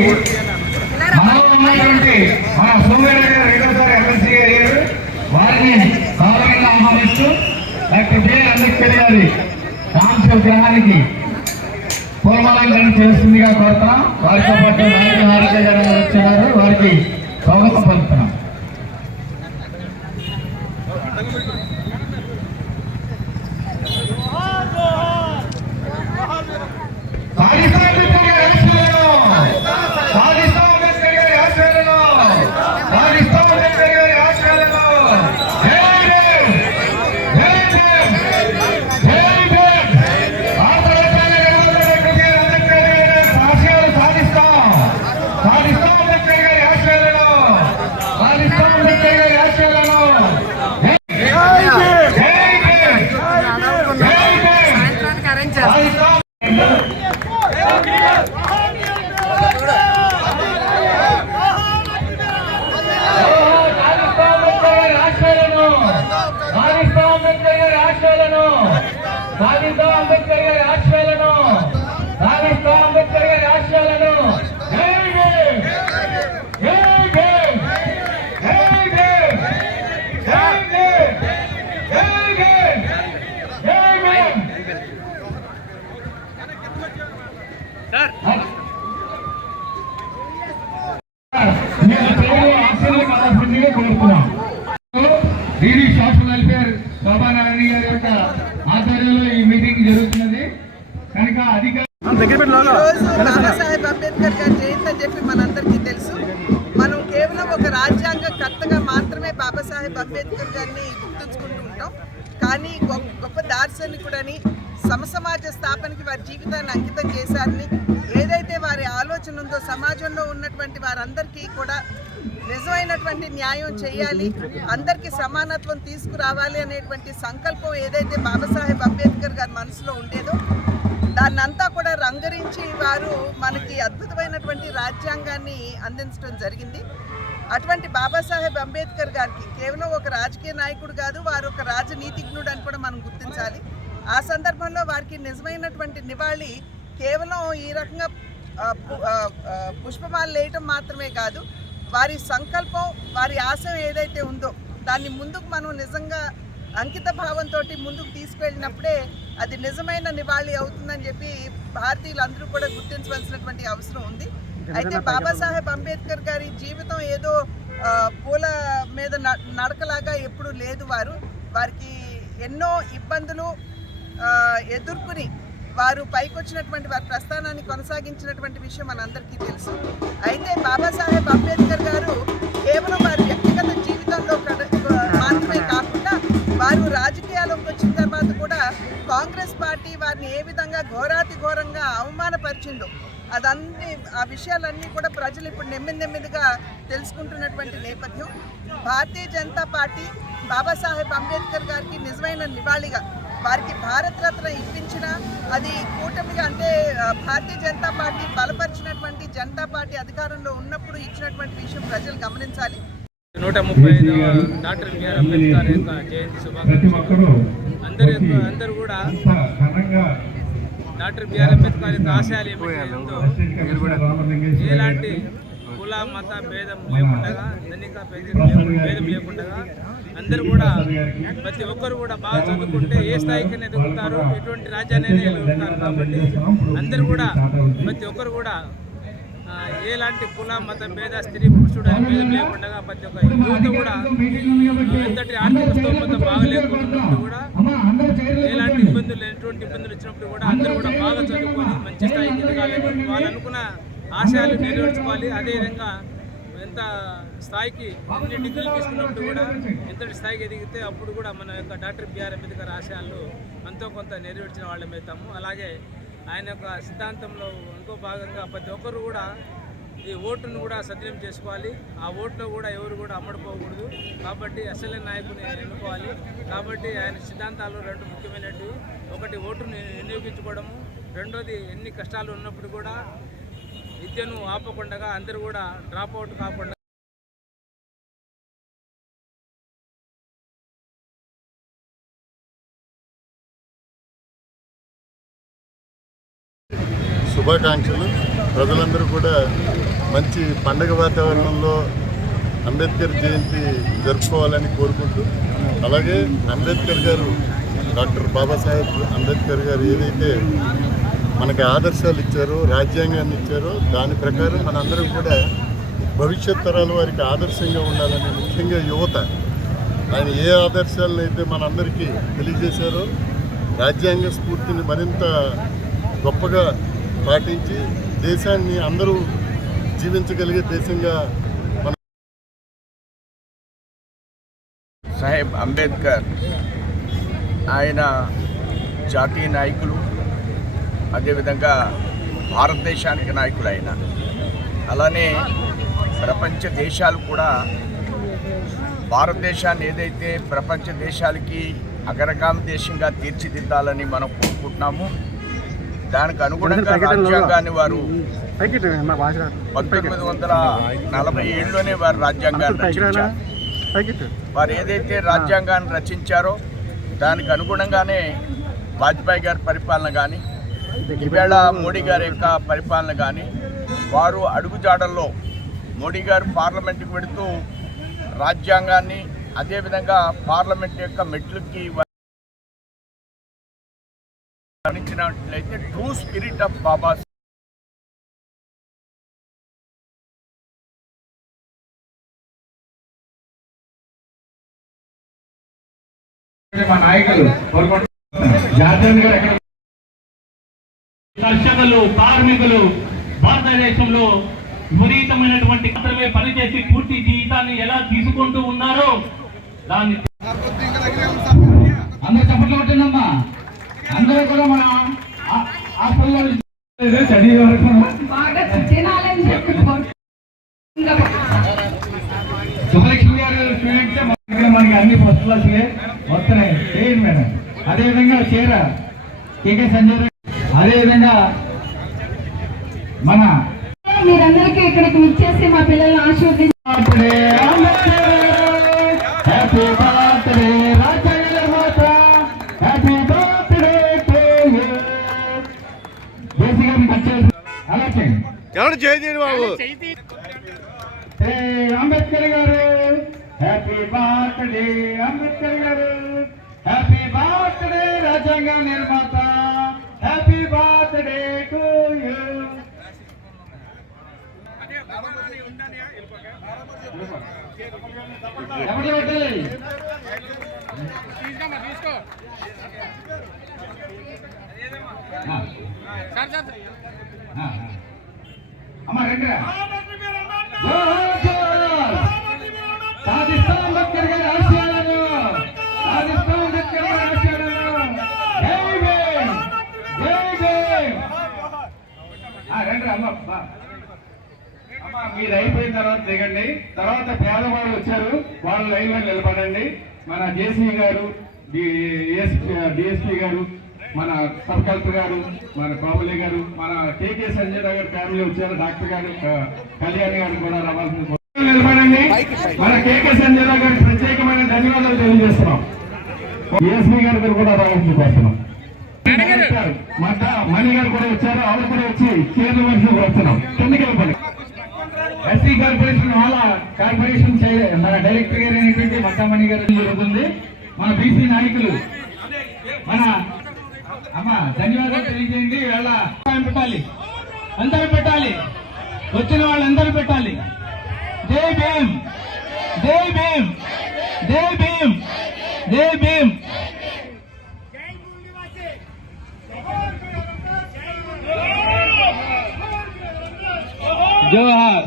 మనలో ఉన్నటువంటి మన సోమవారి గారు రెండోసారి ఎమ్మెల్సీ అయ్యారు. వారిని గౌరవంగా ఆహ్వానిస్తూ డాక్టర్ బిఆర్ అంబేద్కర్ గారి కాంస్య గ్రహానికి పూర్వాలంకరణ చేస్తుందిగా కోరుతున్నాం. వారితో పాటు నాయకులు హారిక గారు వచ్చారు. వారికి స్వాగతం పలుకుతున్నాం సాధిస్తాం అంబేద్కర్ గారి ఆశయాలను సాధిస్తాం అంబేద్కర్ గారి ఆశయాలను సాధిస్తాం అంబేద్కర్ గారి ఆశయాలను జై భీమ్! జై భీమ్! జై భీమ్! భారత రాజ్యాంగ నిర్మాత డాక్టర్ బిఆర్ అంబేద్కర్ గారి ఆశయాలు సాధిస్తాం సాధిస్తాం అంబేద్కర్ గారి ఆశయాలను సాధిస్తాం అంబేద్కర్ గారి ఆశయాలను జై భీమ్! జై భీమ్! జై భీమ్! సాయంత్రానికి అరేంజ్ చేస్తాం సాధిస్తాం సాధిస్తాం అంబేద్కర్ గారి ఆశయాలను సాధిస్తాం అంబేద్కర్ గారి ఆశయాలను సాధిస్తాం అంబేద్కర్ గారి ఆశయాలను సాధిస్తాం అంబేద్కర్ గారి ఆశయాలను. జై భీమ్! జై భీమ్! జై భీమ్! జై భీమ్! జై భీమ్! జై భీమ్! నేను తెలుగులో ఆశీర్వాదం కావాల్సిందిగా కోరుతున్నాం డీడీ సోషల్ వెల్ఫేర్ శోభానారాయణ గారి యొక్క ఆధ్వర్యంలో ఈ మీటింగ్ జరుగుతున్నది కనుక అధికారులు ఈరోజు బాబాసాహెబ్ అంబేద్కర్ గారి జయంతి అని చెప్పి మనందరికీ తెలుసు. మనం కేవలం ఒక రాజ్యాంగ కర్తగా మాత్రమే బాబాసాహెబ్ అంబేద్కర్ గారిని గుర్తుంచుకుంటూ ఉంటాం. కానీ గొప్ప గొప్ప దార్శనికుడని సమసమాజ స్థాపనకి వారి జీవితాన్ని అంకితం చేశారని ఏదైతే వారి ఆలోచన ఉందో సమాజంలో ఉన్నటువంటి వారందరికీ కూడా నిజమైనటువంటి న్యాయం చేయాలి అందరికీ సమానత్వం తీసుకురావాలి అనేటువంటి సంకల్పం ఏదైతే బాబాసాహెబ్ అంబేద్కర్ గారి మనసులో ఉండేదో దాన్నంతా కూడా రంగరించి వారు మనకి అద్భుతమైనటువంటి రాజ్యాంగాన్ని అందించడం జరిగింది. అటువంటి బాబాసాహెబ్ అంబేద్కర్ గారికి కేవలం ఒక రాజకీయ నాయకుడు కాదు వారు ఒక రాజనీతిజ్ఞుడు అని కూడా మనం గుర్తించాలి. ఆ సందర్భంలో వారికి నిజమైనటువంటి నివాళి కేవలం ఈ రకంగా పుష్పమాలు వేయటం మాత్రమే కాదు వారి సంకల్పం వారి ఆశయం ఏదైతే ఉందో దాన్ని ముందుకు మనం నిజంగా అంకిత భావంతో ముందుకు తీసుకెళ్ళినప్పుడే అది నిజమైన నివాళి అవుతుందని చెప్పి భారతీయులందరూ కూడా గుర్తించవలసినటువంటి అవసరం ఉంది. అయితే బాబాసాహెబ్ అంబేద్కర్ గారి జీవితం ఏదో పూల మీద న- నడకలాగా ఎప్పుడూ లేదు వారు. వారికి ఎన్నో ఇబ్బందులు ఎదుర్కొని వారు పైకొచ్చినటువంటి వారి ప్రస్థానాన్ని కొనసాగించినటువంటి విషయం మనందరికీ తెలుసు. అయితే బాబాసాహెబ్ అంబేద్కర్ గారు కేవలం రాజకీయాల్లోకి వచ్చిన తర్వాత కూడా కాంగ్రెస్ పార్టీ వారిని ఏ విధంగా ఘోరాతి ఘోరంగా అవమానపరిచిందో అదన్నీ ఆ విషయాలన్నీ కూడా ప్రజలు ఇప్పుడు నెమ్మది నెమ్మదిగా తెలుసుకుంటున్నటువంటి నేపథ్యం. భారతీయ జనతా పార్టీ బాబాసాహెబ్ అంబేద్కర్ గారికి నిజమైన నివాళిగా వారికి భారతరత్న ఇప్పించిన అది కూటమిగా అంటే భారతీయ జనతా పార్టీ బలపరిచినటువంటి జనతా పార్టీ అధికారంలో ఉన్నప్పుడు ఇచ్చినటువంటి విషయం ప్రజలు గమనించాలి. నూట ముప్పై ఐదవ డాక్టర్ బిఆర్ అంబేద్కర్ యొక్క జయంతి ప్రతి శుభాకాంక్షలు ఒక్కరూ అందరి యొక్క అందరూ కూడా డాక్టర్ బిఆర్ అంబేద్కర్ యొక్క ఆశయాలు రామలింగేశ్వర ఎలాంటి కుల మత భేదం లేకుండా ధనిక పేద భేదం లేకుండా అందరూ కూడా ప్రతి ఒక్కరు కూడా బాగా చదువుకుంటే ఏ స్థాయికి ఎదుగుతారు ఎటువంటి రాజ్యాన్ని ఎదుగుతారు కాబట్టి అందరూ కూడా ప్రతి ఒక్కరు కూడా ఏలాంటి ఎలాంటి కుల మత భేద స్త్రీ పురుషుడు అని భేదం లేకుండా ప్రతి ఒక్క యువత కూడా ఎంతటి ఆర్థిక స్తోమత బాగలేకుండా కూడా ఎలాంటి ఇబ్బందులు ఎటువంటి ఇబ్బందులు వచ్చినప్పుడు కూడా అందరూ కూడా బాగా చదువుకొని మంచి స్థాయికి ఎదగాలని వాళ్ళు అనుకున్న ఆశయాలు నెరవేర్చుకోవాలి. అదేవిధంగా ఎంత స్థాయికి ఎన్ని డిగ్రీలు తీసుకున్నప్పుడు కూడా ఎంతటి స్థాయికి ఎదిగితే అప్పుడు కూడా మన యొక్క డాక్టర్ బిఆర్ అంబేద్కర్ ఆశయాలు ఎంతో కొంత నెరవేర్చిన వాళ్ళం అవుతాము అలాగే ఆయన యొక్క సిద్ధాంతంలో ఇంకో భాగంగా ప్రతి ఒక్కరు కూడా ఈ ఓటును కూడా సద్వినియోగం చేసుకోవాలి. ఆ ఓట్లో కూడా ఎవరు కూడా అమ్మడిపోకూడదు కాబట్టి ఎస్ఎల్ఎన్ నాయకుని ఎన్నుకోవాలి. కాబట్టి ఆయన సిద్ధాంతాలు రెండు ముఖ్యమైనవి ఒకటి ఓటును వినియోగించుకోవడము. రెండోది ఎన్ని కష్టాలు ఉన్నప్పుడు కూడా విద్యను ఆపకుండా అందరూ కూడా డ్రాప్ అవుట్ కాకుండా శుభాకాంక్షలు. ప్రజలందరూ కూడా మంచి పండగ వాతావరణంలో అంబేద్కర్ జయంతి జరుపుకోవాలని కోరుకుంటూ అలాగే అంబేద్కర్ గారు డాక్టర్ బాబాసాహెబ్ అంబేద్కర్ గారు ఏదైతే మనకి ఆదర్శాలు ఇచ్చారో రాజ్యాంగాన్ని ఇచ్చారో దాని ప్రకారం మనందరం కూడా భవిష్యత్ తరాల వారికి ఆదర్శంగా ఉండాలని ముఖ్యంగా యువత ఆయన ఏ ఆదర్శాలను అయితే మనందరికీ తెలియజేశారో రాజ్యాంగ స్ఫూర్తిని మరింత గొప్పగా పాటించి దేశాన్ని అందరూ జీవించగలిగే దేశంగా సాహెబ్ అంబేద్కర్ ఆయన జాతీయ నాయకులు అదేవిధంగా భారతదేశానికి నాయకులు ఆయన అలానే ప్రపంచ దేశాలు కూడా భారతదేశాన్ని ఏదైతే ప్రపంచ దేశాలకి అగ్రగామి దేశంగా తీర్చిదిద్దాలని మనం కోరుకుంటున్నాము. దానికి అనుగుణంగా రాజ్యాంగాన్ని వారు పంతొమ్మిది వందల నలభై ఏడులోనే వారు రాజ్యాంగాన్ని రచించారు. వారు ఏదైతే రాజ్యాంగాన్ని రచించారో దానికి అనుగుణంగానే వాజ్పేయి గారి పరిపాలన కానీ ఈవేళ మోడీ గారి యొక్క పరిపాలన కానీ వారు అడుగుజాడల్లో మోడీ గారు పార్లమెంట్కి వెడుతూ రాజ్యాంగాన్ని అదేవిధంగా పార్లమెంట్ యొక్క మెట్లకి గమనించినట్లయితే ట్రూ స్పిరిట్ ఆఫ్ బాబా మా నాయకులు కర్షకులు కార్మికులు భారతదేశంలో విపరీతమైనటువంటి మాత్రమే పనిచేసి పూర్తి జీవితాన్ని ఎలా తీసుకుంటూ ఉన్నారో దాన్ని అందరూ చప్పట్లు కొట్టిందమ్మా అందరూ కూడా మన హాస్టల్లో చదివే వరకు బాగా గారు స్టూడెంట్స్ మనకి అన్ని ఫస్ట్ క్లాసులే వస్తున్నాయి చేయండి మేడం అదేవిధంగా చీర కేకే సంజయ్ రెడ్డి. అదేవిధంగా మన మీరందరికీ ఇక్కడికి విచ్చేసి మా పిల్లల్ని ఆశీర్వదించి ఏ అంబేద్కర్ గారు. హ్యాపీ బర్త్డే అంబేద్కర్ గారు. హ్యాపీ బర్త్డే రాజ్యాంగ నిర్మాత. హ్యాపీ బర్త్డే టు యూ ఎవరు కొట్టాలి అమ్మ రండి సాధిస్తాం అంబేద్కర్ గారి ఆశయాలను సాధిస్తాం అంబేద్కర్ గారి ఆశయాలను జై భీమ్ జై భీమ్ ఆ, రండి అమ్మ బా. అమ్మ మీరు అయిపోయిన తర్వాత దిగండి. తర్వాత పేదవాళ్ళు వచ్చారు. వాళ్ళు లైన్లో నిలబడండి. మన జేసీ గారు డిఎస్పీ గారు మన సబ్ కలెక్టర్ గారు మన కోమలి గారు మన కేకే సంజయ్ గారి ఫ్యామిలీ వచ్చారు. డాక్టర్ గారు కళ్యాణ్ గారు కూడా రావాల్సింది. నిలబడండి. మన కేకే సంజయ్ గారికి ప్రత్యేకమైన ధన్యవాదాలు తెలియజేస్తున్నాం. డిఎస్పీ గారు కూడా రావాల్సింది కోరుతున్నాం. మణి గారు కూడా వచ్చారు. ఆవిడ కూడా వచ్చి చీరల మనుషులు వస్తున్నాం. కిందకి వెళ్ళిపోండి. ఎస్సీ కార్పొరేషన్ వాళ్ళ కార్పొరేషన్ మన డైరెక్టర్ గారు అయినటువంటి మట్టమణి గారు జరుగుతుంది మన బీసీ నాయకులు మన అమ్మ ధన్యవాదాలు తెలియజేయండి వేళ పెట్టాలి అందరూ పెట్టాలి వచ్చిన వాళ్ళందరూ పెట్టాలి జై భీమ్ జై భీమ్ జై భీమ్ జై భీమ్ జోహార్